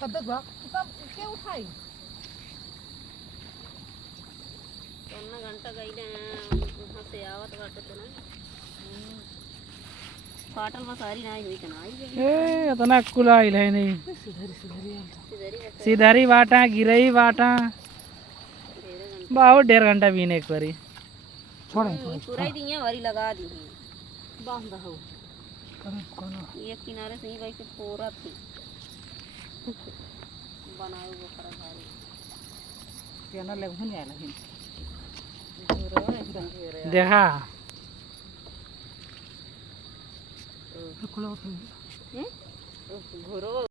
पद्धत बा तब के उठाई कौन घंटा गई ने वहां से आवत बाटे तो ना फाटल बसारी ना हुई तना आई ए इतना कुलाइल है नहीं सुधरी सुधरी सीधरी बाटा गिरई बाटा बहुत 1.5 घंटा बीने एक बारी छोड़े पूरा ही दिया वारी लगा दी बांध दो कभी कोनो ये किनारे से ही भाई के पूरा थी बनाए वो खरा भारी केना ले भुन आला हिन पूरा एकदम घेरे देखा खुला घोरो